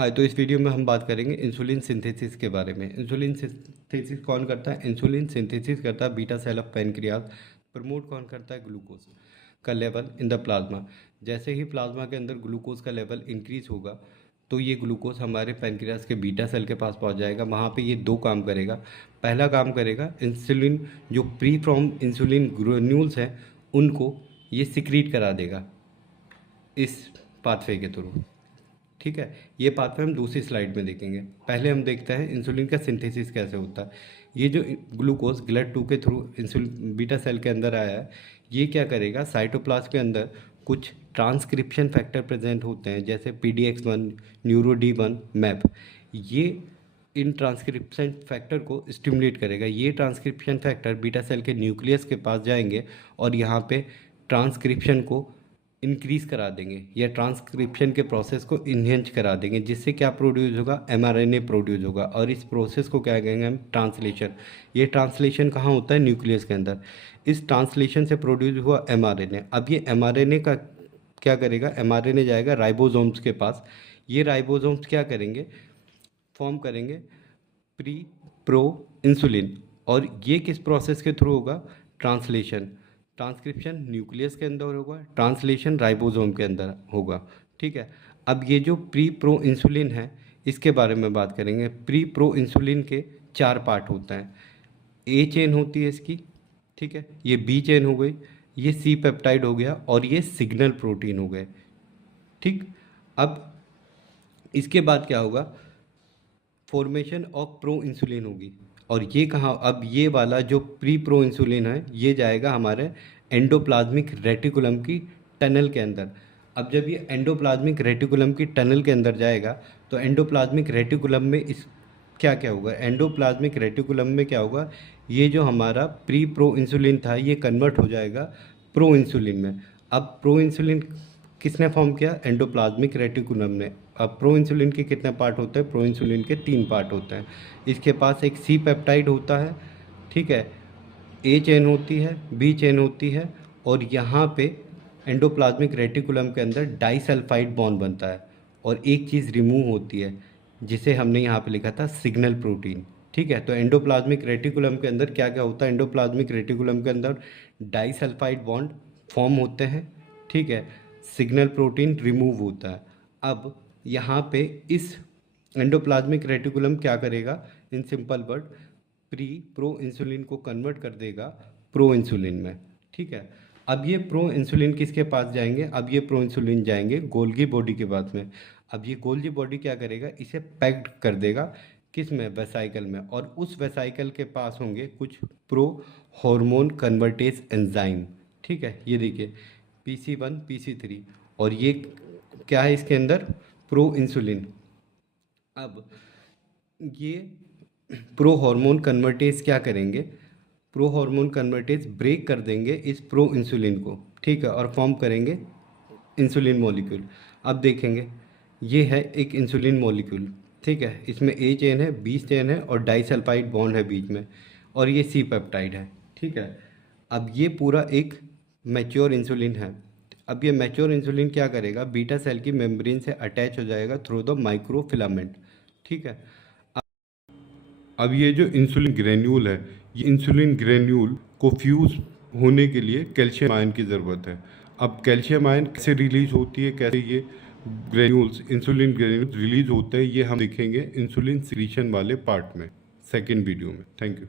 हाँ, तो इस वीडियो में हम बात करेंगे इंसुलिन सिंथेसिस के बारे में। इंसुलिन सिंथेसिस कौन करता है? इंसुलिन सिंथेसिस करता है beta cell of pancreas. Promote कौन करता है? ग्लूकोज का लेवल इन द प्लाज्मा। जैसे ही प्लाज्मा के अंदर ग्लूकोज का लेवल इंक्रीज होगा तो ये ग्लूकोज हमारे पैनक्रियाज के बीटा सेल के पास पहुंच जाएगा। वहाँ पे ये दो काम करेगा। पहला काम करेगा, इंसुलिन जो प्री फ्रॉम इंसुलिन ग्रेन्यूल्स हैं उनको ये सिक्रीट करा देगा इस पाथवे के थ्रू। ठीक है, ये पाथवे हम दूसरी स्लाइड में देखेंगे। पहले हम देखते हैं इंसुलिन का सिंथेसिस कैसे होता है। ये जो ग्लूकोज GLUT2 के थ्रू इंसुलिन बीटा सेल के अंदर आया है, ये क्या करेगा, साइटोप्लाज्म के अंदर कुछ ट्रांसक्रिप्शन फैक्टर प्रेजेंट होते हैं जैसे PDX1, न्यूरो-D1, मैप। ये इन ट्रांसक्रिप्शन फैक्टर को स्टिमुलेट करेगा। ये ट्रांसक्रिप्शन फैक्टर बीटा सेल के न्यूक्लियस के पास जाएंगे और यहाँ पे ट्रांसक्रिप्शन को इंक्रीज़ करा देंगे या ट्रांसक्रिप्शन के प्रोसेस को इन्हेंस करा देंगे, जिससे क्या प्रोड्यूस होगा, mRNA प्रोड्यूस होगा। और इस प्रोसेस को क्या कहेंगे हम? ट्रांसलेशन। ये ट्रांसलेशन कहाँ होता है? न्यूक्लियस के अंदर। इस ट्रांसलेशन से प्रोड्यूस हुआ mRNA। अब ये mRNA का क्या करेगा? mRNA जाएगा राइबोसोम्स के पास। ये राइबोसोम्स क्या करेंगे? फॉर्म करेंगे प्री प्रो इंसुलिन। और ये किस प्रोसेस के थ्रू होगा? ट्रांसलेशन। ट्रांसक्रिप्शन न्यूक्लियस के अंदर होगा, ट्रांसलेशन राइबोसोम के अंदर होगा। ठीक है, अब ये जो प्री प्रो इंसुलिन है इसके बारे में बात करेंगे। प्री प्रो इंसुलिन के 4 पार्ट होते हैं। ए चेन होती है इसकी, ठीक है, ये बी चेन हो गई, ये सी पेप्टाइड हो गया और ये सिग्नल प्रोटीन हो गए। ठीक, अब इसके बाद क्या होगा? फॉर्मेशन ऑफ प्रो इंसुलिन होगी। और ये कहाँ? अब ये वाला जो प्री प्रो इंसुलिन है ये जाएगा हमारे एंडोप्लाज्मिक रेटिकुलम की टनल के अंदर। अब जब ये एंडोप्लाज्मिक रेटिकुलम की टनल के अंदर जाएगा तो एंडोप्लाज्मिक रेटिकुलम में इस क्या क्या होगा? एंडोप्लाज्मिक रेटिकुलम में क्या होगा? ये जो हमारा प्री प्रो इंसुलिन था ये कन्वर्ट हो जाएगा प्रो इंसुलिन में। अब प्रो इंसुलिन किसने फॉर्म किया? एंडोप्लाज्मिक रेटिकुलम ने। अब प्रो इंसुलिन के कितने पार्ट होते हैं? प्रो इंसुलिन के 3 पार्ट होते हैं। इसके पास एक सी पेप्टाइड होता है, ठीक है, ए चेन होती है, बी चेन होती है और यहाँ पे एंडोप्लाज्मिक रेटिकुलम के अंदर डाइसल्फाइड बॉन्ड बनता है और एक चीज़ रिमूव होती है जिसे हमने यहाँ पे लिखा था सिग्नल प्रोटीन। ठीक है, तो एंडोप्लाज्मिक रेटिकुलम के अंदर क्या क्या होता है? एंडोप्लाज्मिक रेटिकुलम के अंदर डाइसल्फाइड बॉन्ड फॉर्म होते हैं, ठीक है, सिग्नल प्रोटीन रिमूव होता है। अब यहाँ पे इस एंडोप्लाज्मिक रेटिकुलम क्या करेगा? In simple word, pre pro insulin को कन्वर्ट कर देगा प्रो इंसुलिन में। ठीक है, अब ये प्रो इंसुलिन किसके पास जाएंगे? अब ये प्रो इंसुलिन जाएंगे गोल्गी बॉडी के पास में। अब ये गोल्गी बॉडी क्या करेगा? इसे पैक्ड कर देगा किस में? वेसाइकल में। और उस वेसाइकल के पास होंगे कुछ प्रो हार्मोन कन्वर्टेज एंजाइम। ठीक है, ये देखिए PC1 PC3 और ये क्या है इसके अंदर? Pro insulin. अब ये प्रो हार्मोन कन्वर्टेज क्या करेंगे? प्रो हार्मोन कन्वर्टेज ब्रेक कर देंगे इस प्रो इंसुलिन को, ठीक है, और फॉर्म करेंगे इंसुलिन मॉलिक्यूल। अब देखेंगे ये है एक इंसुलिन मॉलिक्यूल, ठीक है, इसमें ए चेन है, बी चेन है और डाइसल्फाइड बॉन्ड है बीच में और ये सी पेप्टाइड है। ठीक है, अब ये पूरा एक मैच्योर इंसुलिन है। अब ये मैच्योर इंसुलिन क्या करेगा? बीटा सेल की मेम्ब्रेन से अटैच हो जाएगा थ्रू द माइक्रोफिलामेंट। ठीक है, अब ये जो इंसुलिन ग्रेन्यूल है, ये इंसुलिन ग्रेन्यूल को फ्यूज़ होने के लिए कैल्शियम आयन की ज़रूरत है। अब कैल्शियम आयन कैसे रिलीज होती है, कैसे ये ग्रेन्यूल्स इंसुलिन ग्रेन्यूल्स रिलीज होते हैं, ये हम देखेंगे इंसुलिन सिक्रीशन वाले पार्ट में, सेकेंड वीडियो में। Thank you.